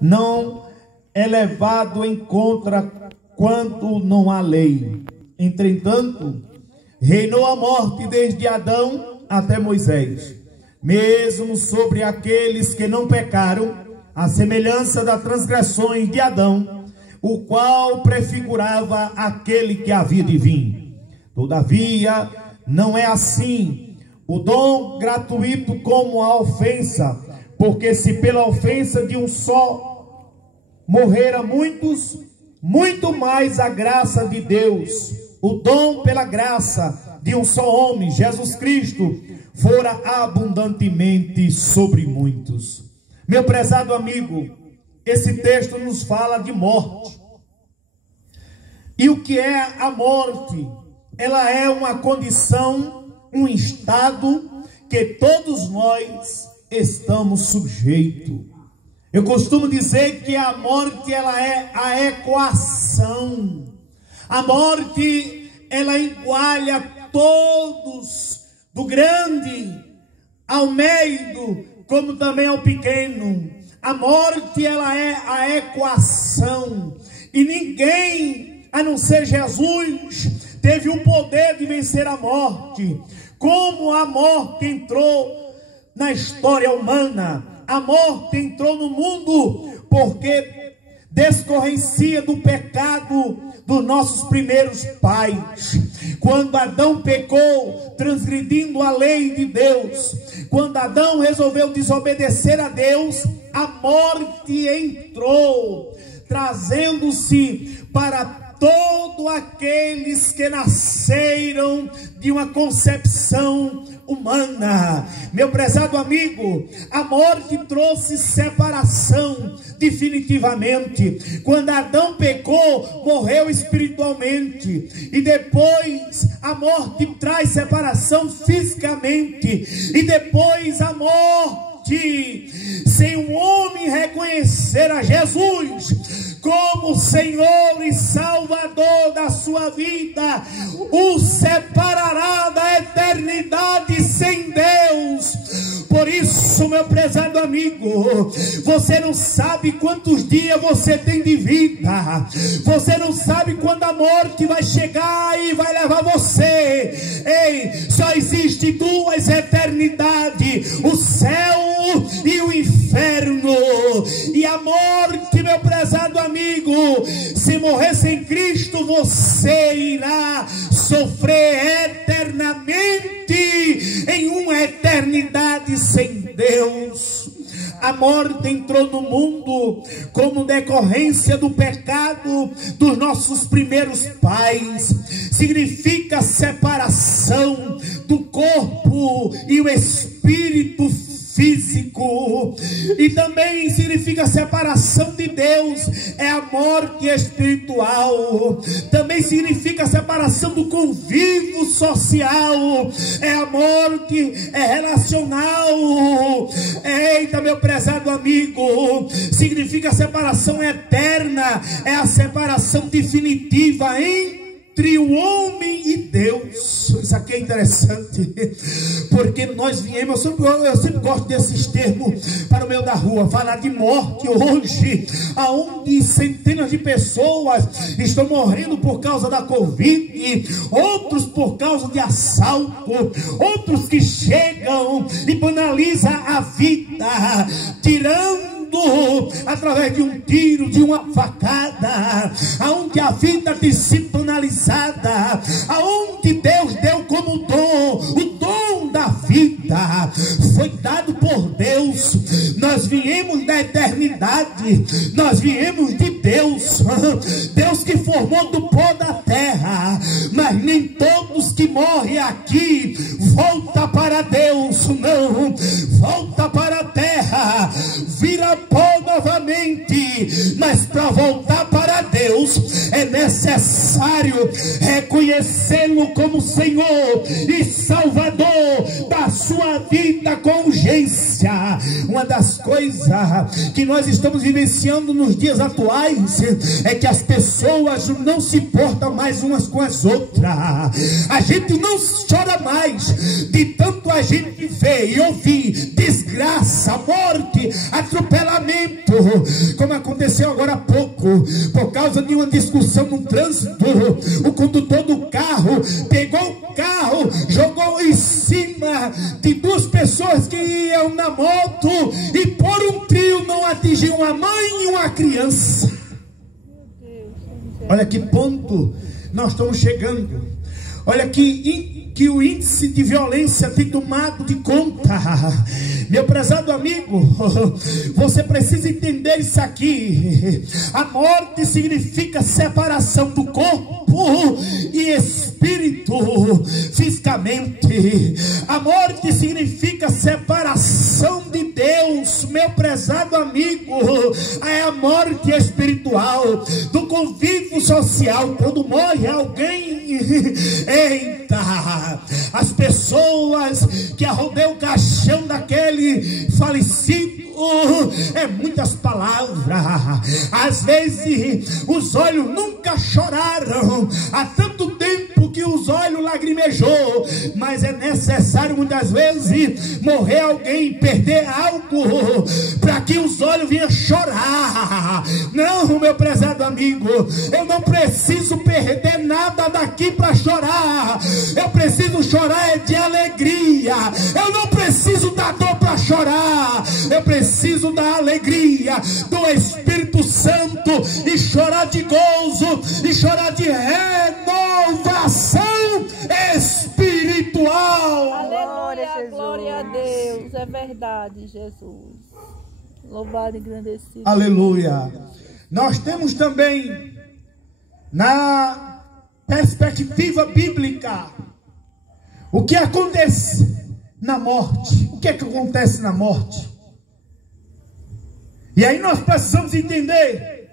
não é levado em conta quando não há lei. Entretanto, reinou a morte desde Adão até Moisés, mesmo sobre aqueles que não pecaram, à semelhança das transgressões de Adão, o qual prefigurava aquele que havia de vir. Todavia, não é assim o dom gratuito como a ofensa, porque se pela ofensa de um só morreram muitos, muito mais a graça de Deus, o dom pela graça de um só homem, Jesus Cristo, fora abundantemente sobre muitos. Meu prezado amigo, esse texto nos fala de morte. E o que é a morte? Ela é uma condição, um estado que todos nós estamos sujeitos. Eu costumo dizer que a morte, ela é a equação. A morte, ela iguala todos, do grande ao médio, como também ao pequeno. A morte, ela é a equação. E ninguém, a não ser Jesus, teve o poder de vencer a morte. Como a morte entrou na história humana, a morte entrou no mundo porque decorrencia do pecado dos nossos primeiros pais. Quando Adão pecou, transgredindo a lei de Deus, quando Adão resolveu desobedecer a Deus, a morte entrou, trazendo-se para todos aqueles que nasceram de uma concepção humana. Meu prezado amigo, a morte trouxe separação definitivamente. Quando Adão pecou, morreu espiritualmente, e depois a morte traz separação fisicamente, e depois a morte, sem um homem reconhecer a Jesus como Senhor e Salvador da sua vida, o separará da eternidade sem Deus. Por isso, meu prezado amigo, você não sabe quantos dias você tem de vida, você não sabe quando a morte vai chegar e vai levar você. Ei, só existe duas eternidades, o céu e o inferno. E a morte, meu prezado amigo, se morrer sem Cristo, você irá sofrer eternamente em uma eternidade sem Deus. A morte entrou no mundo como decorrência do pecado dos nossos primeiros pais. Significa separação do corpo e o espírito físico, e também significa separação de Deus, é a morte espiritual. Também significa separação do convívio social, é a morte relacional. Eita, meu prezado amigo, significa separação eterna, é a separação definitiva entre o homem e Deus. Isso aqui é interessante, porque nós viemos, eu sempre gosto desses termos para o meio da rua, falar de morte hoje, aonde centenas de pessoas estão morrendo por causa da Covid, outros por causa de assalto, outros que chegam e banalizam a vida, tirando através de um tiro, de uma facada, aonde a vida disciplinalizada, aonde Deus deu como dom, o dom da vida foi dado por Deus. Nós viemos da eternidade, nós viemos de Deus, Deus que formou do pó da terra, mas nem todos que morrem aqui volta para Deus, não, volta para a terra, vira pó novamente. Mas para voltar para Deus é necessário reconhecê-lo como Senhor e Salvador da sua vida com urgência. Uma das coisas que nós estamos vivenciando nos dias atuais é que as pessoas não se portam mais umas com as outras. A gente não chora mais de tanto a gente ver e ouvir desgraça, morte, atropelamento, como aconteceu agora há pouco, por causa de uma discussão no trânsito. O condutor do carro pegou o carro, jogou em cima de duas pessoas que iam na moto e por um trio não atingiu uma mãe e uma criança. Olha que ponto nós estamos chegando. Olha que o índice de violência tem tomado de conta. Meu prezado amigo, você precisa entender isso aqui. A morte significa separação do corpo e espírito fisicamente. A morte significa separação de Deus, meu prezado amigo. É a morte espiritual, do convívio social. Quando morre alguém, eita, as pessoas que arrodeiam o caixão daquele falecido, é muitas palavras. Às vezes os olhos nunca choraram, há tanto tempo que os olhos lagrimejou, mas é necessário muitas vezes morrer alguém, perder algo, para que os olhos venham chorar. Não, meu prezado amigo, eu não preciso perder nada daqui para chorar. Eu preciso chorar de alegria. Eu não preciso da dor para chorar. Eu preciso da alegria do Espírito Santo, e chorar de gozo, e chorar de renovação espiritual. Aleluia, glória a Deus. É verdade, Jesus. Louvado e engrandecido. Aleluia. Nós temos também, na perspectiva bíblica, o que acontece na morte. O que é que acontece na morte? E aí nós precisamos entender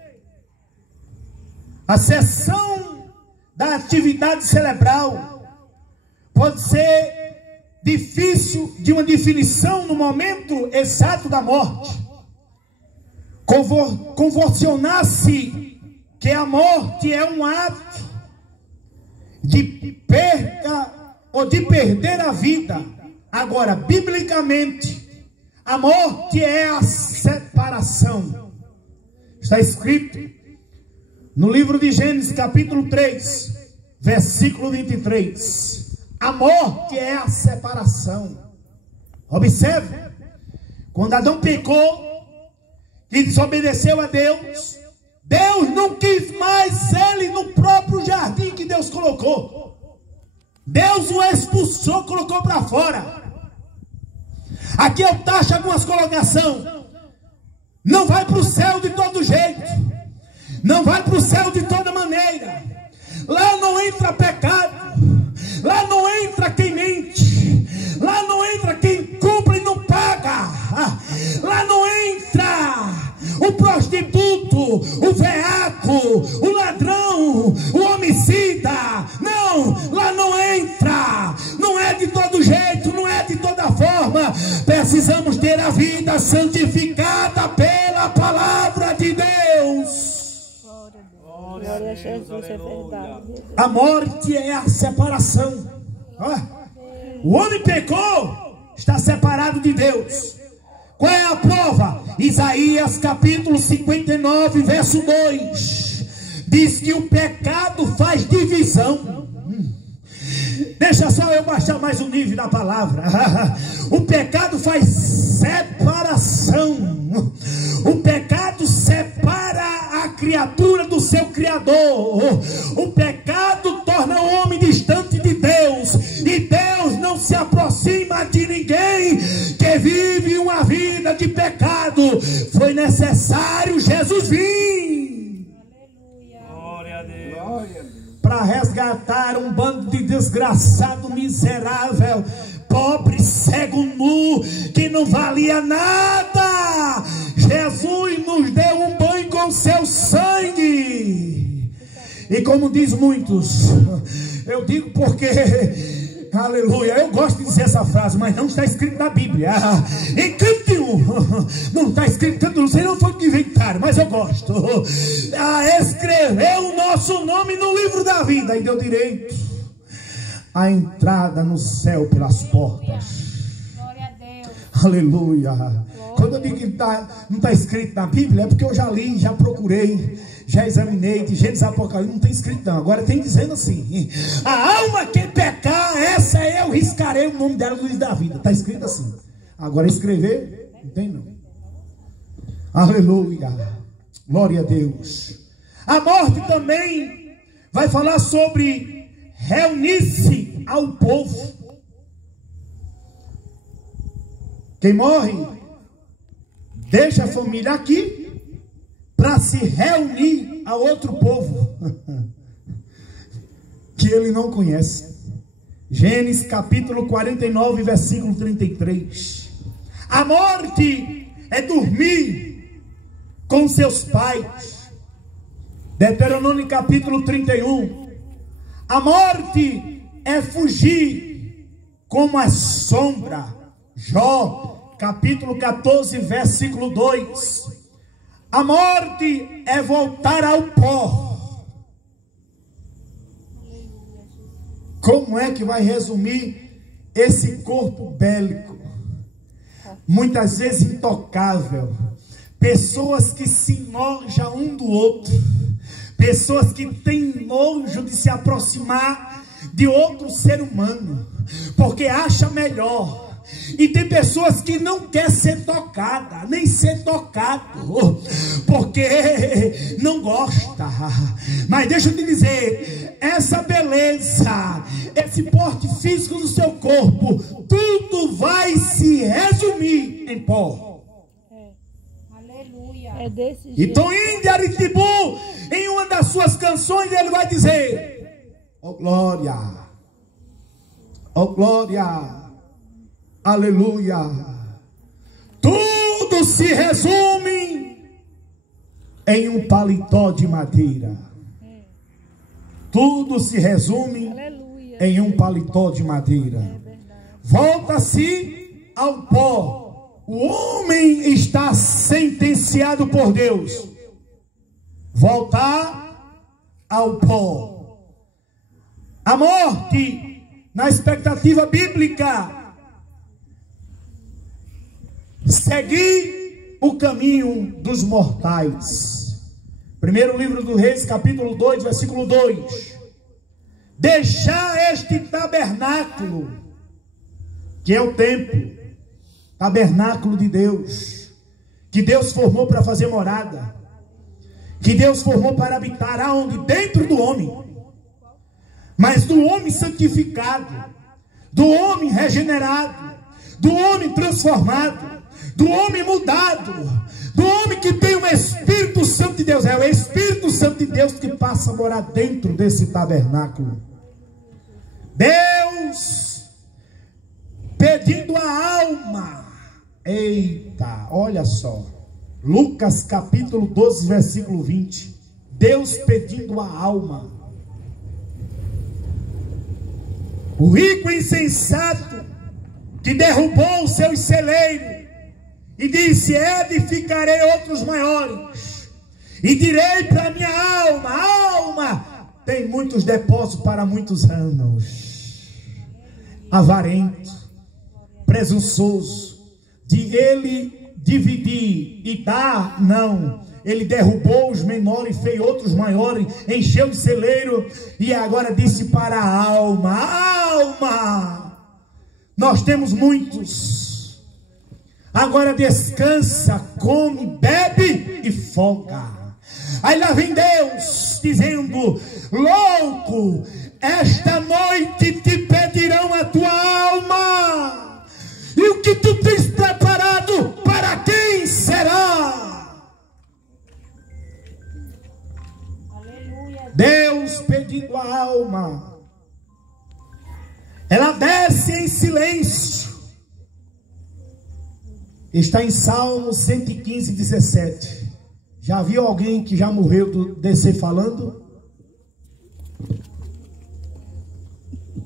a cessão da atividade cerebral. Pode ser difícil de uma definição no momento exato da morte. Convulsionar-se que a morte é um ato de perca ou de perder a vida. Agora, biblicamente, a morte é a separação. Está escrito no livro de Gênesis, capítulo 3, versículo 23. A morte é a separação. Observe, quando Adão pecou e desobedeceu a Deus, Deus não quis mais ele no próprio jardim que Deus colocou. Deus o expulsou, colocou para fora. Aqui eu taxo algumas colocações. Não vai para o céu de todo jeito. Não vai para o céu de toda maneira. Lá não entra pecado. Lá não entra quem mente. Lá não entra quem cumpre e não paga. Lá não entra o prostituto, o veaco, o ladrão, o homicida. Não, lá não entra. Não é de todo jeito, não é de toda forma. Precisamos ter a vida santificada pela palavra de Deus. Glória a Jesus, é verdade. A morte é a separação. O homem pecou, está separado de Deus. Qual é a prova? Isaías capítulo 59, verso 2. Diz que o pecado faz divisão. Deixa só eu baixar mais um nível da palavra. O pecado faz separação. O pecado separa a criatura do seu Criador. O pecado torna o homem distante de Deus. E Deus não se aproxima de ninguém que vive uma vida de pecado. Foi necessário Jesus vir para resgatar um bando de desgraçado, miserável, pobre, cego, nu, que não valia nada. Jesus nos deu um banho com seu sangue. E como diz muitos, eu digo porque, aleluia, eu gosto de dizer essa frase, mas não está escrito na Bíblia. Em canto nenhum, não está escrito, tanto não sei, não foi que inventaram, mas eu gosto. Escreveu o nosso nome no livro da vida e deu direito à entrada no céu pelas portas. Glória a Deus. Aleluia. quando eu digo que não está escrito na Bíblia, é porque eu já li, já procurei, já examinei, de Gênesis a Apocalipse, não tem escrito não. Agora tem dizendo assim: a alma que pecar, essa eu riscarei o nome dela do livro da vida. Está escrito assim. Agora escrever, não tem não. Aleluia, glória a Deus. A morte também vai falar sobre reunir-se ao povo. Quem morre deixa a família aqui para se reunir a outro povo que ele não conhece. Gênesis capítulo 49, versículo 33. A morte é dormir com seus pais. Deuteronômio capítulo 31. A morte é fugir como a sombra. Jó, capítulo 14, versículo 2. A morte é voltar ao pó. Como é que vai resumir esse corpo bélico? Muitas vezes intocável. Pessoas que se enojam um do outro. Pessoas que têm nojo de se aproximar de outro ser humano, porque acha melhor. E tem pessoas que não querem ser tocada, nem ser tocado, porque não gosta. Mas deixa eu te dizer, essa beleza, esse porte físico do seu corpo, tudo vai se resumir em pó. Aleluia. É desse jeito. Então, Índia Aritibu, em uma das suas canções, ele vai dizer: ó glória, ó glória, aleluia. Tudo se resume em um paletó de madeira. Tudo se resume em um paletó de madeira. Volta-se ao pó. O homem está sentenciado por Deus. Voltar ao pó. A morte, na expectativa bíblica, seguir o caminho dos mortais. Primeiro livro do Reis, capítulo 2, versículo 2. Deixar este tabernáculo, que é o templo, tabernáculo de Deus, que Deus formou para fazer morada, que Deus formou para habitar aonde? Dentro do homem. Mas do homem santificado, do homem regenerado, do homem transformado, do homem mudado, do homem que tem o Espírito Santo de Deus. É o Espírito Santo de Deus que passa a morar dentro desse tabernáculo. Deus pedindo a alma. Eita, olha só. Lucas capítulo 12, versículo 20. Deus pedindo a alma. O rico insensato que derrubou os seus celeiros e disse: edificarei outros maiores, e direi para minha alma: alma, tem muitos depósitos para muitos anos. Avarento, presunçoso, de ele dividir e dar, não. Ele derrubou os menores, fez outros maiores, encheu o celeiro, e agora disse para a alma: alma, nós temos muitos, agora descansa, come, bebe e folga. Aí lá vem Deus dizendo: louco, esta noite te pedirão a tua alma, e o que tu tens preparado, para quem será? Aleluia. Deus pedindo a alma. Ela desce em silêncio. Está em Salmo 115, 17. Já viu alguém que já morreu descer falando?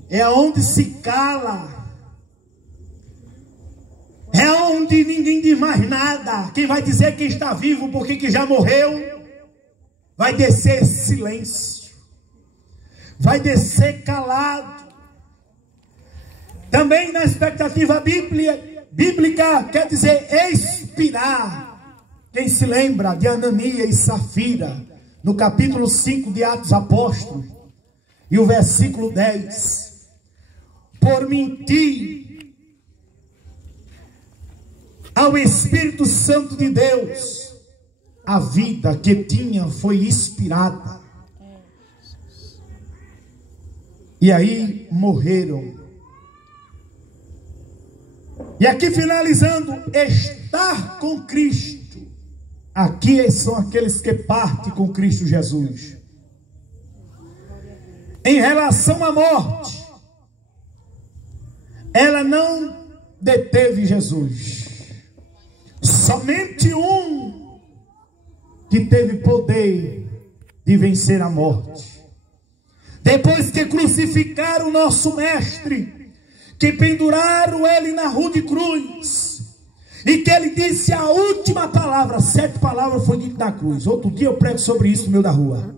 É onde se cala. É onde ninguém diz mais nada. Quem vai dizer que está vivo porque que já morreu, vai descer silêncio. Vai descer calado. Também na expectativa bíblica, bíblica quer dizer expirar. Quem se lembra de Ananias e Safira, no capítulo 5 de Atos Apóstolos, e o versículo 10. Por mentir ao Espírito Santo de Deus, a vida que tinha foi expirada. E aí morreram. E aqui finalizando, estar com Cristo. Aqui são aqueles que partem com Cristo Jesus. Em relação à morte, ela não deteve Jesus. Somente um que teve poder de vencer a morte. Depois que crucificaram o nosso mestre, que penduraram ele na rua de cruz, e que ele disse a última palavra, 7 palavras foi dito na cruz. Outro dia eu prego sobre isso no meio da rua.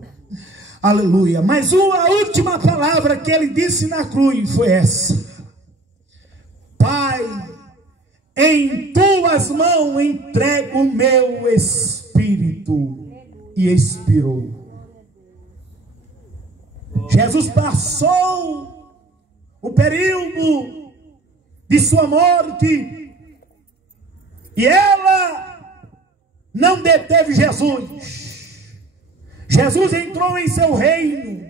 Aleluia. Mas a última palavra que ele disse na cruz foi essa: Pai, em tuas mãos entrego o meu espírito. E expirou. Jesus passou o período de sua morte e ela não deteve Jesus. Jesus entrou em seu reino.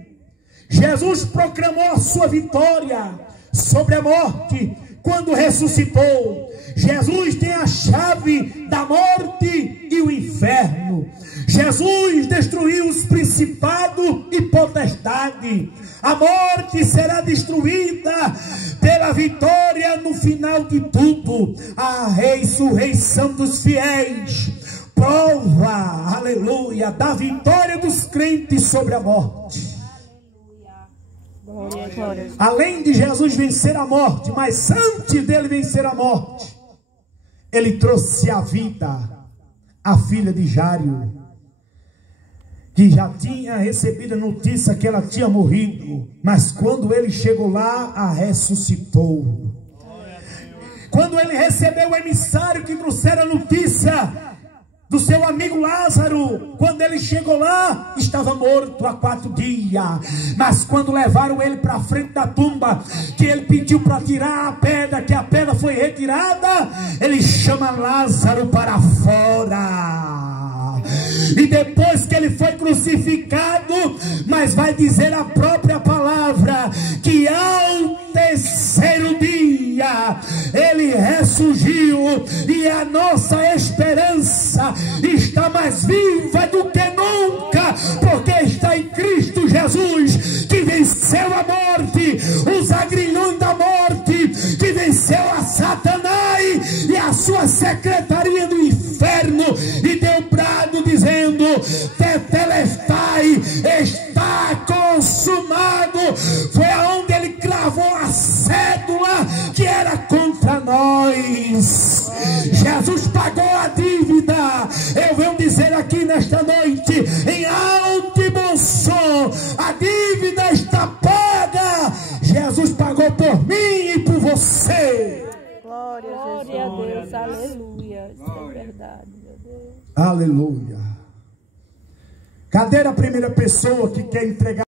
Jesus proclamou a sua vitória sobre a morte quando ressuscitou. Jesus tem a chave da morte e o inferno. Jesus destruiu os principados e potestades. A morte será destruída pela vitória no final de tudo. A ressurreição dos fiéis prova, aleluia, da vitória dos crentes sobre a morte. Além de Jesus vencer a morte, mas antes dele vencer a morte, ele trouxe à vida a filha de Jairo, que já tinha recebido a notícia que ela tinha morrido, mas quando ele chegou lá, a ressuscitou. Quando ele recebeu o emissário que trouxera a notícia do seu amigo Lázaro, quando ele chegou lá, estava morto há 4 dias. Mas quando levaram ele para frente da tumba, que ele pediu para tirar a pedra, que a pedra foi retirada, ele chama Lázaro para fora. E depois que ele foi crucificado, mas vai dizer a própria palavra, que ao terceiro dia ele ressurgiu, e a nossa esperança está mais viva do que nunca, porque está em Cristo Jesus, que venceu a morte, os agrilhões da morte, que venceu a Satanás e a sua secretaria do inferno, e deu brado dizendo: Tetelestai, está consumado. Foi aonde ele cravou a cédula que era contra nós. Jesus pagou a dívida. Eu venho dizer aqui nesta noite, em alto e bom som, a dívida está paga. Jesus pagou por mim e por você. Glória a Deus, aleluia. Isso é verdade, meu Deus. Aleluia. Cadê a primeira pessoa que quer entregar